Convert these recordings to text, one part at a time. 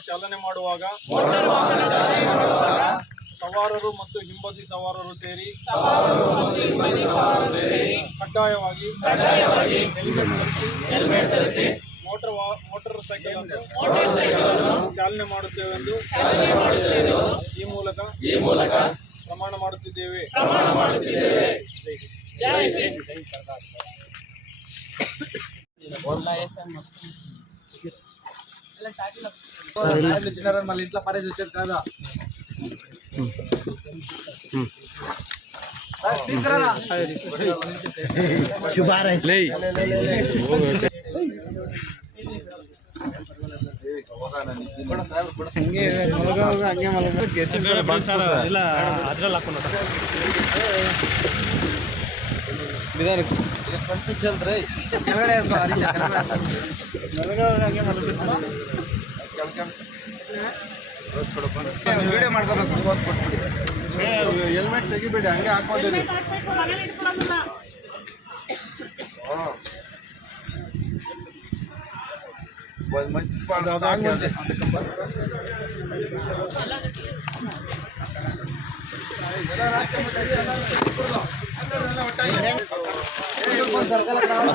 ಚಾಲನೆ ಮಾಡುವಾಗ, ಸವಾರರು ಮತ್ತು ಹಿಂಬದಿ ಸವಾರರು ಸೇರಿ ಕಡ್ಡಾಯವಾಗಿ ಹೆಲ್ಮೆಟ್ ಧರಿಸಿ ಮೋಟಾರ್ ಮೋಟಾರ್ ಸೈಕಲ್ ಅನ್ನು ಚಾಲನೆ ಮಾಡುತ್ತೇವೆಂದು ಈ ಮೂಲಕ ಈ ಮೂಲಕ ಪ್ರಮಾಣ ಮಾಡುತ್ತಿದ್ದೇವೆ ಮಾಡುತ್ತಿದ್ದೇವೆ మళ్ళీ ఇంట్లో పరేసి వచ్చారు కదా ಇಲ್ಲ ಅದ್ರಲ್ಲಿ ಹಾಕೊಂಡು ವಿಡಿಯೋ ಮಾಡ್ಕೋಬೇಕು ಹೆಲ್ಮೆಟ್ ತೆಗಿಬೇಡಿ ಹಂಗೆ ಹಾಕೊಂಡಿರಿ ಹಾಕ್ಬೇಕು ಮನೇಲಿ ಇಟ್ಕೊಳ್ಳೋದಿಲ್ಲ ಒಂದು ಮಂಚಿ ಸಾಂಗ್ ಒಂದೇ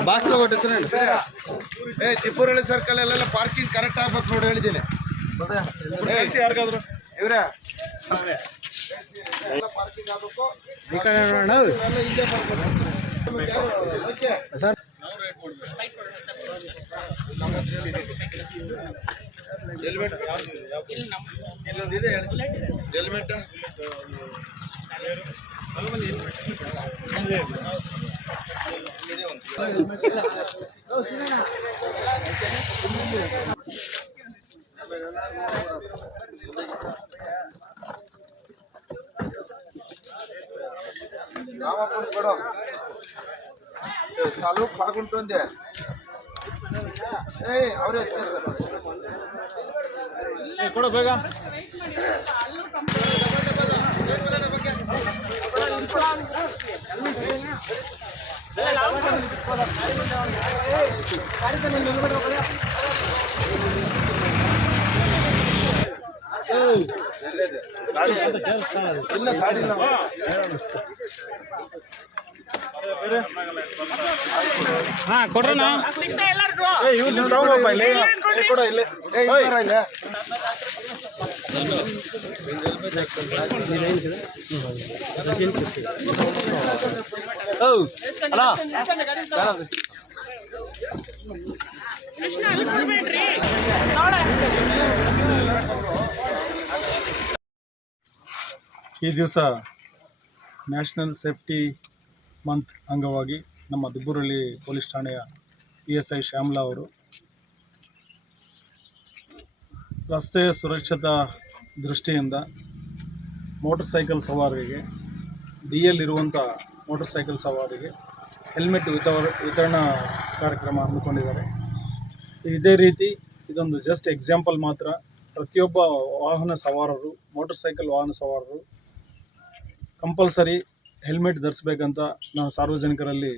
ಬಾಕ್ಸ್ ಕೊಟ್ಟಿರ್ತೀನಿ ಏ ತಿಪ್ಪೂರಳ್ಳಿ ಸರ್ಕಲ್ ಅಲ್ಲೆಲ್ಲ ಪಾರ್ಕಿಂಗ್ ಕರೆಕ್ಟ್ ಆಗ್ಬೇಕು ನೋಡಿ ಹೇಳಿದ್ದೀನಿ. ಯಾರಿಗಾದ್ರು? ಇವ್ರೇ. ಪಾರ್ಕಿಂಗ್ ಆಗ್ಬೇಕು ಹಿಂದೆ. ಸರ್ ಹೆಲ್ಮೆಟ್ ಹೆಲ್ಮೆಟ್ ರಾಮಪ್ಪನ ಕೊಡು ತಾಲೂಕ್ ಬಾಗುಂಟೊಂದೆ ಏಯ್ ಅವರೇ. ಕೊಡು ಬೇಗ. ಇಲ್ಲ ಗಾಡಿ ಇಲ್ಲ. ಹಾ ಕೊಡ್ರಣ್ಣ. ಇವ್ನು ತಗೊಂಬಪ್ಪ ಇಲ್ಲಿ. ಕೊಡು ಇಲ್ಲಿ. ಏ ಇಲ್ಲಿ ಬರ ಇಲ್ಲಿ. ಅಲ್ಲ ಕೃಷ್ಣ ಅಲ್ಲಿ ಬರ್ಬೇಡ್ರಿ ಈ ದಿವಸ ನ್ಯಾಷನಲ್ ಸೇಫ್ಟಿ ಮಂತ್ ಅಂಗವಾಗಿ ನಮ್ಮ ದುಬ್ಬುರಳ್ಳಿ ಪೊಲೀಸ್ ಠಾಣೆಯ ಇ ಎಸ್ ಐ ಶ್ಯಾಮ್ಲಾ ಅವರು ರಸ್ತೆಯ ಸುರಕ್ಷತಾ ದೃಷ್ಟಿಯಿಂದ ಮೋಟರ್ ಸೈಕಲ್ ಸವಾರರಿಗೆ ಡಿ ಎಲ್ ಇರುವಂಥ ಮೋಟರ್ ಸೈಕಲ್ ಸವಾರಿಗೆ ಹೆಲ್ಮೆಟ್ ವಿತವ, ವಿತರಣಾ ಕಾರ್ಯಕ್ರಮ ಹಮ್ಮಿಕೊಂಡಿದ್ದಾರೆ. ಇದೇ ರೀತಿ ಇದೊಂದು ಜಸ್ಟ್ ಎಕ್ಸಾಂಪಲ್ ಮಾತ್ರ. ಪ್ರತಿಯೊಬ್ಬ ವಾಹನ ಸವಾರರು, ಮೋಟರ್ ಸೈಕಲ್ ವಾಹನ ಸವಾರರು ಕಂಪಲ್ಸರಿ ಹೆಲ್ಮೆಟ್ ಧರಿಸ್ಬೇಕಂತ ನಾನು ಸಾರ್ವಜನಿಕರಲ್ಲಿ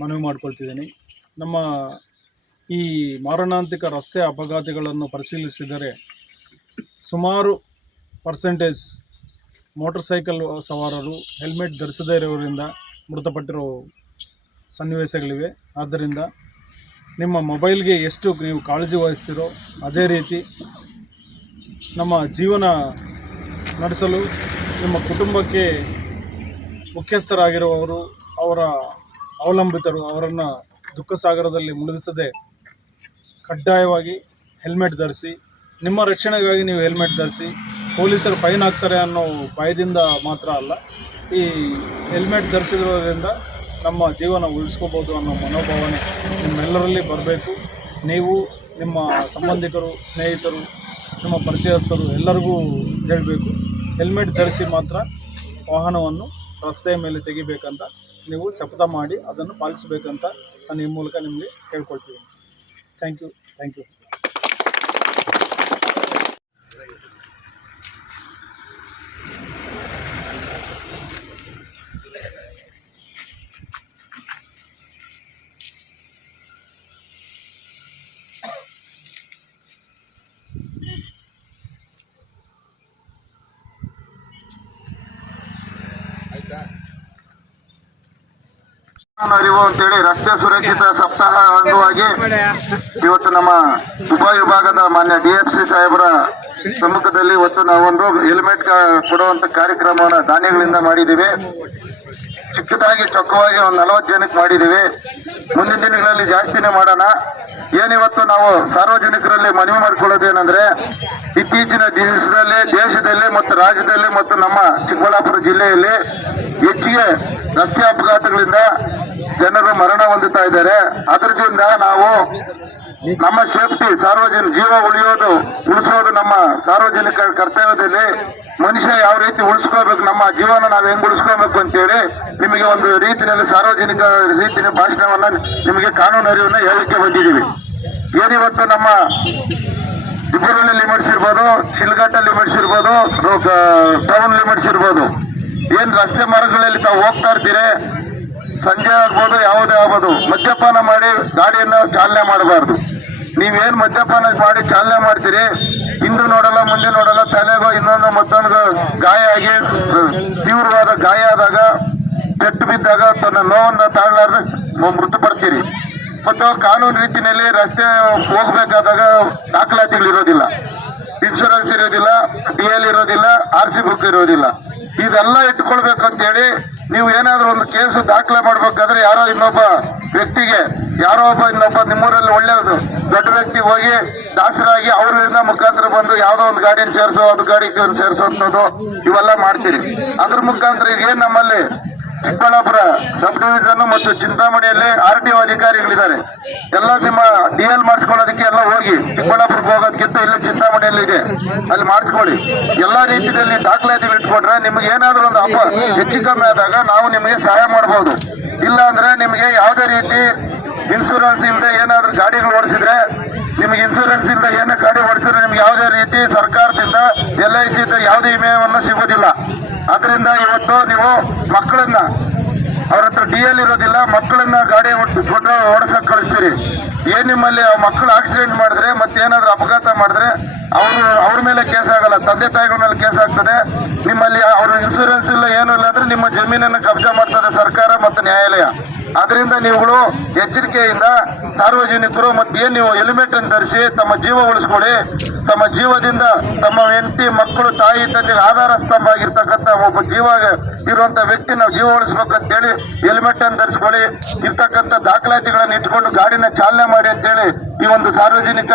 ಮನವಿ ಮಾಡ್ಕೊಳ್ತಿದ್ದೀನಿ. ನಮ್ಮ ಈ ಮಾರಣಾಂತಿಕ ರಸ್ತೆ ಅಪಘಾತಗಳನ್ನು ಪರಿಶೀಲಿಸಿದರೆ ಸುಮಾರು ಪರ್ಸೆಂಟೇಜ್ ಮೋಟರ್ ಸೈಕಲ್ ಸವಾರರು ಹೆಲ್ಮೆಟ್ ಧರಿಸದೇ ಇರೋರಿಂದ ಮೃತಪಟ್ಟಿರೋ ಸನ್ನಿವೇಶಗಳಿವೆ. ಆದ್ದರಿಂದ ನಿಮ್ಮ ಮೊಬೈಲ್ಗೆ ಎಷ್ಟು ನೀವು ಕಾಳಜಿ ವಹಿಸ್ತೀರೋ ಅದೇ ರೀತಿ ನಮ್ಮ ಜೀವನ ನಡೆಸಲು ನಿಮ್ಮ ಕುಟುಂಬಕ್ಕೆ ಮುಖ್ಯಸ್ಥರಾಗಿರುವವರು ಅವರ ಅವಲಂಬಿತರು ಅವರನ್ನು ದುಃಖ ಸಾಗರದಲ್ಲಿ ಮುಳುಗಿಸದೆ ಕಡ್ಡಾಯವಾಗಿ ಹೆಲ್ಮೆಟ್ ಧರಿಸಿ, ನಿಮ್ಮ ರಕ್ಷಣೆಗಾಗಿ ನೀವು ಹೆಲ್ಮೆಟ್ ಧರಿಸಿ ಪೊಲೀಸರು ಫೈನ್ ಹಾಕ್ತಾರೆ ಅನ್ನೋ ಭಯದಿಂದ ಮಾತ್ರ ಅಲ್ಲ, ಈ ಹೆಲ್ಮೆಟ್ ಧರಿಸಿರೋದ್ರಿಂದ ನಮ್ಮ ಜೀವನ ಉಳಿಸ್ಕೋಬೋದು ಅನ್ನೋ ಮನೋಭಾವನೆ ನಿಮ್ಮೆಲ್ಲರಲ್ಲಿ ಬರಬೇಕು. ನೀವು ನಿಮ್ಮ ಸಂಬಂಧಿಕರು, ಸ್ನೇಹಿತರು, ನಿಮ್ಮ ಪರಿಚಯಸ್ಥರು ಎಲ್ಲರಿಗೂ ಹೇಳಬೇಕು, ಹೆಲ್ಮೆಟ್ ಧರಿಸಿ ಮಾತ್ರ ವಾಹನವನ್ನು ರಸ್ತೆಯ ಮೇಲೆ ತೆಗಿಬೇಕಂತ ನೀವು ಶಪಥ ಮಾಡಿ ಅದನ್ನು ಪಾಲಿಸಬೇಕಂತ ನಾನು ಈ ಮೂಲಕ ನಿಮಗೆ ಹೇಳ್ಕೊಳ್ತೀನಿ. ಥ್ಯಾಂಕ್ ಯು ಥ್ಯಾಂಕ್ ಯು ಅರಿವು ಅಂತೇಳಿ ರಸ್ತೆ ಸುರಕ್ಷಿತ ಸಪ್ತಾಹ ಅಂಗವಾಗಿ ಇವತ್ತು ನಮ್ಮ ಉಪವಿಭಾಗದ ಮಾನ್ಯ ಡಿ ಎಫ್ ಸಿ ಸಾಹೇಬರ ಸಮ್ಮುಖದಲ್ಲಿ ಇವತ್ತು ನಾವೊಂದು ಹೆಲ್ಮೆಟ್ ಕೊಡುವಂತ ಕಾರ್ಯಕ್ರಮವನ್ನು ದಾನಿಗಳಿಂದ ಮಾಡಿದ್ದೀವಿ. ಚಿಕ್ಕದಾಗಿ ಚೊಕ್ಕವಾಗಿ ಒಂದು ನಲವತ್ತು ಜನಕ್ಕೆ ಮಾಡಿದ್ದೀವಿ. ಮುಂದಿನ ದಿನಗಳಲ್ಲಿ ಜಾಸ್ತಿನೇ ಮಾಡೋಣ. ಏನಿವತ್ತು ನಾವು ಸಾರ್ವಜನಿಕರಲ್ಲಿ ಮನವಿ ಮಾಡ್ಕೊಳ್ಳೋದೇನೆಂದ್ರೆ ಇತ್ತೀಚಿನ ದಿವಸದಲ್ಲಿ ದೇಶದಲ್ಲಿ ಮತ್ತು ರಾಜ್ಯದಲ್ಲಿ ಮತ್ತು ನಮ್ಮ ಚಿಕ್ಕಬಳ್ಳಾಪುರ ಜಿಲ್ಲೆಯಲ್ಲಿ ಹೆಚ್ಚಿಗೆ ರಸ್ತೆ ಅಪಘಾತಗಳಿಂದ ಜನರು ಮರಣ ಹೊಂದುತ್ತಾ ಇದ್ದಾರೆ. ಅದರಿಂದ ನಾವು ನಮ್ಮ ಸೇಫ್ಟಿ ಸಾರ್ವಜನಿಕ ಜೀವ ಉಳಿಯೋದು, ಉಳಿಸೋದು ನಮ್ಮ ಸಾರ್ವಜನಿಕ ಕರ್ತವ್ಯದಲ್ಲಿ. ಮನುಷ್ಯ ಯಾವ ರೀತಿ ಉಳಿಸ್ಕೋಬೇಕು ನಮ್ಮ ಜೀವನ ನಾವು ಹೆಂಗ್ ಉಳಿಸ್ಕೋಬೇಕು ಅಂತೇಳಿ ನಿಮಗೆ ಒಂದು ರೀತಿಯಲ್ಲಿ ಸಾರ್ವಜನಿಕ ರೀತಿಯ ಭಾಷಣವನ್ನ ನಿಮಗೆ ಕಾನೂನು ಅರಿವನ್ನ ಹೇಳಲಿಕ್ಕೆ ಬಂದಿದ್ದೀವಿ. ಏನಿವತ್ತು ನಮ್ಮ ಇಬ್ಬರಲ್ಲಿ ಲಿಮಿಟ್ಸ್ ಇರ್ಬೋದು ಶಿಲ್ಘಟ್ಟ ಲಿಮಿಟ್ಸ್ ಇರ್ಬೋದು ಟೌನ್ ಲಿಮಿಟ್ಸ್ ಇರ್ಬೋದು ಏನ್ ರಸ್ತೆ ಮಾರ್ಗಗಳಲ್ಲಿ ತಾವು ಹೋಗ್ತಾ ಇರ್ತೀರಿ, ಸಂಜೆ ಆಗ್ಬೋದು, ಯಾವುದೇ ಆಗ್ಬೋದು, ಮದ್ಯಪಾನ ಮಾಡಿ ಗಾಡಿಯನ್ನ ಚಾಲನೆ ಮಾಡಬಾರ್ದು. ನೀವೇನ್ ಮದ್ಯಪಾನ ಮಾಡಿ ಚಾಲನೆ ಮಾಡ್ತೀರಿ? ಹಿಂದೆ ನೋಡಲ್ಲ, ಮುಂದೆ ನೋಡಲ್ಲ, ತಲೆಗೋ ಇನ್ನೊಂದು ಮತ್ತೊಂದು ಗಾಯ ಆಗಿ, ತೀವ್ರವಾದ ಗಾಯ ಆದಾಗ ಪೆಟ್ಟು ಬಿದ್ದಾಗ ತನ್ನ ನೋವನ್ನ ತಾಳಲಾರ್ದೆ ಮೃತಪಡ್ತೀರಿ. ಮತ್ತು ಕಾನೂನು ರೀತಿಯಲ್ಲಿ ರಸ್ತೆ ಹೋಗ್ಬೇಕಾದಾಗ ದಾಖಲಾತಿಗಳು ಇರೋದಿಲ್ಲ. ಇನ್ಶೂರೆನ್ಸ್ ಇರೋದಿಲ್ಲ, ಡಿ ಎಲ್ ಇರೋದಿಲ್ಲ, ಆರ್ ಸಿ ಬುಕ್ ಇರೋದಿಲ್ಲ. ಇದೆಲ್ಲ ಇಟ್ಕೊಳ್ಬೇಕು ಅಂತೇಳಿ ನೀವು ಏನಾದರೂ ಒಂದು ಕೇಸು ದಾಖಲೆ ಮಾಡಬೇಕಾದ್ರೆ ಯಾರೋ ಇನ್ನೊಬ್ಬ ವ್ಯಕ್ತಿಗೆ, ಯಾರೋ ಒಬ್ಬ ಇನ್ನೊಬ್ಬ ನಿಮ್ಮೂರಲ್ಲಿ ಒಳ್ಳೆಯದು ದೊಡ್ಡ ವ್ಯಕ್ತಿ ಹೋಗಿ ದಾಸರಾಗಿ ಅವರಿಂದ ಮುಖಾಂತರ ಬಂದು ಯಾವುದೋ ಒಂದು ಗಾಡಿನ ಸೇರಿಸೋ, ಅದು ಗಾಡಿ ಸೇರಿಸೋ ಇವೆಲ್ಲ ಮಾಡ್ತೀರಿ. ಅದ್ರ ಮುಖಾಂತರ ಈಗ ನಮ್ಮಲ್ಲಿ ಚಿಕ್ಕಬಳ್ಳಾಪುರ ಸಬ್ ಡಿವಿಷನ್ ಮತ್ತು ಚಿಂತಾಮಣಿಯಲ್ಲಿ ಆರ್ ಟಿ ಒ ಅಧಿಕಾರಿಗಳಿದ್ದಾರೆ. ಎಲ್ಲ ನಿಮ್ಮ ಡಿ ಎಲ್ ಮಾಡಿಸ್ಕೊಳ್ಳೋದಕ್ಕೆ ಎಲ್ಲ ಹೋಗಿ ಚಿಕ್ಕಬಳ್ಳಾಪುರಕ್ಕೆ ಹೋಗೋದಕ್ಕಿಂತ ಇಲ್ಲೇ ಚಿಂತಾಮಣಿಯಲ್ಲಿ ಇದೆ. ಅಲ್ಲಿ ಮಾಡಿಸ್ಕೊಳ್ಳಿ. ಎಲ್ಲಾ ರೀತಿಯಲ್ಲಿ ದಾಖಲಾತಿಗಳು ಇಟ್ಕೊಂಡ್ರೆ ನಿಮ್ಗೆ ಏನಾದ್ರೂ ಒಂದು ಅಪ ಹೆಚ್ಚು ಕಮ್ಮಿ ಆದಾಗ ನಾವು ನಿಮಗೆ ಸಹಾಯ ಮಾಡಬಹುದು ಇಲ್ಲ ಅಂದ್ರೆ ನಿಮಗೆ ಯಾವುದೇ ರೀತಿ ಇನ್ಶೂರೆನ್ಸ್ ಇಲ್ಲದೆ ಏನಾದ್ರೂ ಗಾಡಿಗಳು ಓಡಿಸಿದ್ರೆ ನಿಮಗೆ ಇನ್ಶೂರೆನ್ಸ್ ಇಲ್ಲದೆ ಏನೇ ಗಾಡಿ ಓಡಿಸಿದ್ರೆ ನಿಮ್ಗೆ ಯಾವುದೇ ರೀತಿ ಸರ್ಕಾರದಿಂದ ಎಲ್ ಐ ಸಿ ಯಾವುದೇ ವಿಮೆಯನ್ನು ಸಿಗೋದಿಲ್ಲ. ಅದರಿಂದ ಇವತ್ತು ನೀವು ಮಕ್ಕಳನ್ನ ಅವ್ರ ಹತ್ರ ಡಿ ಎಲ್ ಇರೋದಿಲ್ಲ, ಮಕ್ಕಳನ್ನ ಗಾಡಿ ಕೊಟ್ಟರೆ ಓಡಿಸಕ್ ಕಳಿಸ್ತೀರಿ. ಏನ್ ನಿಮ್ಮಲ್ಲಿ ಮಕ್ಕಳು ಆಕ್ಸಿಡೆಂಟ್ ಮಾಡಿದ್ರೆ ಮತ್ತೇನಾದ್ರೂ ಅಪಘಾತ ಮಾಡಿದ್ರೆ ಅವರು ಅವ್ರ ಮೇಲೆ ಕೇಸ್ ಆಗಲ್ಲ, ತಂದೆ ತಾಯಿಗಳ ಮೇಲೆ ಕೇಸ್ ಆಗ್ತದೆ. ನಿಮ್ಮಲ್ಲಿ ಅವ್ರ ಇನ್ಶೂರೆನ್ಸ್ ಇಲ್ಲ, ಏನೂ ಇಲ್ಲ ಅಂದ್ರೆ ನಿಮ್ಮ ಜಮೀನನ್ನು ಕಬ್ಜಾ ಮಾಡ್ತದೆ ಸರ್ಕಾರ ಮತ್ತು ನ್ಯಾಯಾಲಯ. ಅದರಿಂದ ನೀವುಗಳು ಎಚ್ಚರಿಕೆಯಿಂದ ಸಾರ್ವಜನಿಕರು ಮತ್ತೆ ಏನ್ ನೀವು ಹೆಲ್ಮೆಟ್ ಅನ್ನು ಧರಿಸಿ ತಮ್ಮ ಜೀವ ಉಳಿಸ್ಕೊಳ್ಳಿ. ತಮ್ಮ ಜೀವದಿಂದ ತಮ್ಮ ಹೆಂಡತಿ, ಮಕ್ಕಳು, ತಾಯಿ, ತಂದೆಗೆ ಆಧಾರ ಸ್ತಂಭ ಆಗಿರ್ತಕ್ಕಂಥ ಒಬ್ಬ ಜೀವ ಇರುವಂತ ವ್ಯಕ್ತಿ ನಾವು ಜೀವ ಉಳಿಸ್ಬೇಕಂತೇಳಿ ಹೆಲ್ಮೆಟ್ ಅನ್ನು ಧರಿಸ್ಕೊಳ್ಳಿ. ಇರ್ತಕ್ಕಂಥ ದಾಖಲಾತಿಗಳನ್ನು ಇಟ್ಕೊಂಡು ಗಾಡಿನ ಚಾಲನೆ ಮಾಡಿ ಅಂತೇಳಿ ಈ ಒಂದು ಸಾರ್ವಜನಿಕ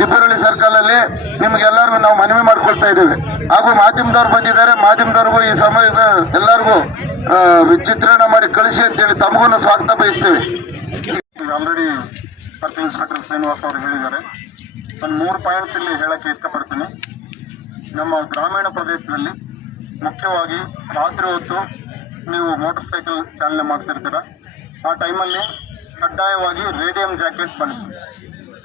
ದಿಬ್ಬರಳ್ಳಿ ಸರ್ಕಲ್ ಅಲ್ಲಿ ನಿಮ್ಗೆಲ್ಲರಿಗೂ ನಾವು ಮನವಿ ಮಾಡ್ಕೊಳ್ತಾ ಇದ್ದೇವೆ. ಹಾಗೂ ಮಾಧ್ಯಮದವ್ರು ಬಂದಿದ್ದಾರೆ, ಮಾಧ್ಯಮದವ್ರಿಗೂ ಈ ಸಮಯದ ಎಲ್ಲರಿಗೂ ಚಿತ್ರಣ ಮಾಡಿ ಕಳಿಸಿ ಅಂತೇಳಿ ತಮಗೂ ಸ್ವಾಗತ ಬಯಸ್ತೇವೆ. ಆಲ್ರೆಡಿ ಸರ್ಕಲ್ ಇನ್ಸ್ಪೆಕ್ಟರ್ ಶ್ರೀನಿವಾಸ್ ಅವರು ಹೇಳಿದ್ದಾರೆ. ನಾನು ಮೂರು ಪಾಯಿಂಟ್ಸ್ ಇಲ್ಲಿ ಹೇಳಕ್ಕೆ ಇಷ್ಟಪಡ್ತೀನಿ. ನಮ್ಮ ಗ್ರಾಮೀಣ ಪ್ರದೇಶದಲ್ಲಿ ಮುಖ್ಯವಾಗಿ ರಾತ್ರಿ ಹೊತ್ತು ನೀವು ಮೋಟರ್ ಸೈಕಲ್ ಚಾಲನೆ ಮಾಡ್ತಿರ್ತೀರ. ಆ ಟೈಮಲ್ಲಿ ಕಡ್ಡಾಯವಾಗಿ ರೇಡಿಯಂ ಜಾಕೆಟ್ ಬಳಸಿ.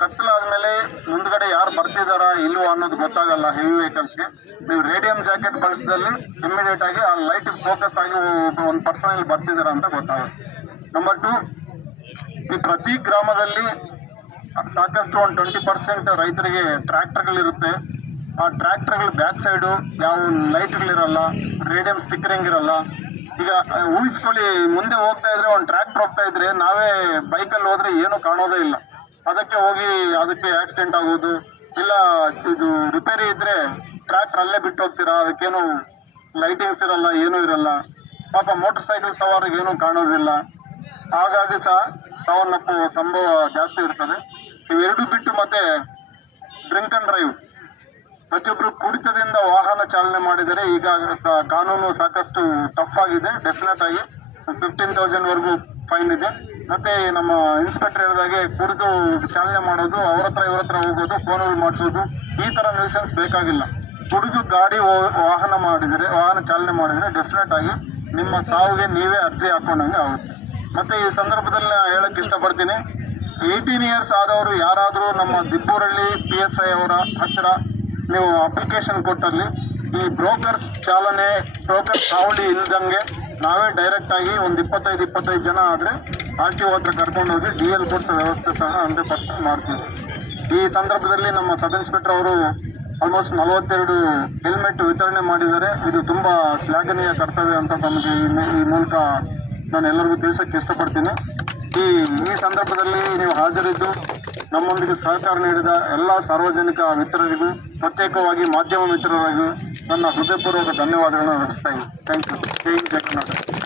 ಕತ್ತಲಾದ್ಮೇಲೆ ಮುಂದ್ಗಡೆ ಯಾರು ಬರ್ತಿದಾರಾ ಇಲ್ವೋ ಅನ್ನೋದು ಗೊತ್ತಾಗಲ್ಲ ಹೆವಿ ವೆಹಿಕಲ್ಸ್ಗೆ ನೀವು ರೇಡಿಯಂ ಜಾಕೆಟ್ ಬಳಸಿದಲ್ಲಿ ಇಮಿಡಿಯೇಟ್ ಆಗಿ ಆ ಲೈಟ್ ಫೋಕಸ್ ಆಗಿ ಒಂದು ಪರ್ಸನ್ ಇಲ್ಲಿ ಬರ್ತಿದಾರ ಅಂತ ಗೊತ್ತಾಗುತ್ತೆ. ನಂಬರ್ ಟು ಈ ಪ್ರತಿ ಗ್ರಾಮದಲ್ಲಿ ಸಾಕಷ್ಟು ಒಂದು ಟ್ವೆಂಟಿ ಪರ್ಸೆಂಟ್ ರೈತರಿಗೆ ಟ್ರ್ಯಾಕ್ಟರ್ಗಳಿರುತ್ತೆ ಆ ಟ್ರ್ಯಾಕ್ಟರ್ಗಳ ಬ್ಯಾಕ್ ಸೈಡು ಯಾವ ಲೈಟ್ಗಳಿರಲ್ಲ ರೇಡಿಯಂ ಸ್ಟಿಕ್ಕರಿಂಗ್ ಇರಲ್ಲ. ಈಗ ಊಹಿಸ್ಕೊಳ್ಳಿ, ಮುಂದೆ ಹೋಗ್ತಾ ಇದ್ರೆ ಒಂದು ಟ್ರ್ಯಾಕ್ಟರ್ ಹೋಗ್ತಾ ಇದ್ರೆ ನಾವೇ ಬೈಕಲ್ಲಿ ಹೋದ್ರೆ ಏನೂ ಕಾಣೋದೇ ಇಲ್ಲ. ಅದಕ್ಕೆ ಹೋಗಿ ಅದಕ್ಕೆ ಆಕ್ಸಿಡೆಂಟ್ ಆಗೋದು. ಇಲ್ಲ, ಇದು ರಿಪೇರಿ ಇದ್ರೆ ಟ್ರ್ಯಾಕ್ಟರ್ ಅಲ್ಲೇ ಬಿಟ್ಟು ಹೋಗ್ತೀರಾ? ಅದಕ್ಕೇನು ಲೈಟಿಂಗ್ಸ್ ಇರಲ್ಲ, ಏನೂ ಇರಲ್ಲ. ಪಾಪ ಮೋಟರ್ ಸೈಕಲ್ ಸವಾರಿಗೆ ಏನೂ ಕಾಣೋದಿಲ್ಲ. ಹಾಗಾಗಿ ಸಹ ಸಾವನ್ನಪ್ಪು ಸಂಭವ ಜಾಸ್ತಿ ಇರ್ತದೆ. ಇವೆರಡು ಬಿಟ್ಟು ಮತ್ತೆ ಡ್ರಿಂಕ್ ಅಂಡ್ ಡ್ರೈವ್ ಪ್ರತಿಯೊಬ್ಬರು ಕುಡಿತದಿಂದ ವಾಹನ ಚಾಲನೆ ಮಾಡಿದರೆ ಈಗ ಕಾನೂನು ಸಾಕಷ್ಟು ಟಫ್ ಆಗಿದೆ. ಡೆಫಿನೆಟ್ ಆಗಿ ಫಿಫ್ಟೀನ್ ತೌಸಂಡ್ ವರೆಗೂ ಫೈನ್ ಇದೆ. ಮತ್ತೆ ನಮ್ಮ ಇನ್ಸ್ಪೆಕ್ಟರ್ ಹೇಳಿದಾಗೆ ಕುಡಿದು ಚಾಲನೆ ಮಾಡೋದು, ಅವ್ರ ಹತ್ರ ಇವ್ರ ಹತ್ರ ಹೋಗೋದು ಫೋನಲ್ಲಿ ಮಾಡಿಸೋದು, ಈ ತರ ಲೈಸೆನ್ಸ್ ಬೇಕಾಗಿಲ್ಲ. ಕುಡಿದು ಗಾಡಿ ವಾಹನ ಮಾಡಿದರೆ, ವಾಹನ ಚಾಲನೆ ಮಾಡಿದರೆ ಡೆಫಿನೆಟ್ ಆಗಿ ನಿಮ್ಮ ಸಾವಿಗೆ ನೀವೇ ಅರ್ಜಿ ಹಾಕೊಂಡಂಗೆ ಆಗುತ್ತೆ. ಮತ್ತೆ ಈ ಸಂದರ್ಭದಲ್ಲಿ ನಾನು ಹೇಳಕ್ ಇಷ್ಟಪಡ್ತೀನಿ ಏಯ್ಟೀನ್ ಇಯರ್ಸ್ ಆದವರು ಯಾರಾದರೂ ನಮ್ಮ ದಿಬ್ಬೂರಳ್ಳಿ ಪಿ ಎಸ್ ಐ ಅವರ ಹತ್ತಿರ ನೀವು ಅಪ್ಲಿಕೇಶನ್ ಕೊಟ್ಟಲ್ಲಿ, ಈ ಬ್ರೋಕರ್ಸ್ ಚಾಲನೆ ಬ್ರೋಕರ್ಸ್ ಹಾವಳಿ ಇಲ್ದಂಗೆ ನಾವೇ ಡೈರೆಕ್ಟ್ ಆಗಿ ಒಂದು ಇಪ್ಪತ್ತೈದು ಇಪ್ಪತ್ತೈದು ಜನ ಆದರೆ ಆರ್ ಟಿ ಒ ಹತ್ರ ಕರ್ಕೊಂಡು ಹೋಗಿ ಡಿ ಎಲ್ ಕೊಡಿಸೋ ವ್ಯವಸ್ಥೆ ಸಹ ಹಂಡ್ರೆಡ್ ಪರ್ಸೆಂಟ್ ಮಾಡ್ತೀವಿ. ಈ ಸಂದರ್ಭದಲ್ಲಿ ನಮ್ಮ ಸಬ್ ಇನ್ಸ್ಪೆಕ್ಟರ್ ಅವರು ಆಲ್ಮೋಸ್ಟ್ ನಲವತ್ತೆರಡು ಹೆಲ್ಮೆಟ್ ವಿತರಣೆ ಮಾಡಿದ್ದಾರೆ. ಇದು ತುಂಬ ಶ್ಲಾಘನೀಯ ಕರ್ತವ್ಯ ಅಂತ ತಮಗೆ ಈ ಈ ಮೂಲಕ ನಾನು ಎಲ್ಲರಿಗೂ ತಿಳಿಸೋಕ್ಕೆ ಇಷ್ಟಪಡ್ತೀನಿ. ಈ ಈ ಸಂದರ್ಭದಲ್ಲಿ ನೀವು ಹಾಜರಿದ್ದು ನಮ್ಮೊಂದಿಗೆ ಸಹಕಾರ ನೀಡಿದ ಎಲ್ಲ ಸಾರ್ವಜನಿಕ ಮಿತ್ರರಿಗೂ, ಪ್ರತ್ಯೇಕವಾಗಿ ಮಾಧ್ಯಮ ಮಿತ್ರರಿಗೂ ನನ್ನ ಹೃದಯಪೂರ್ವಕ ಧನ್ಯವಾದಗಳನ್ನು ನಡೆಸ್ತಾ ಇದ್ದೀನಿ. Thank you Jai Karnataka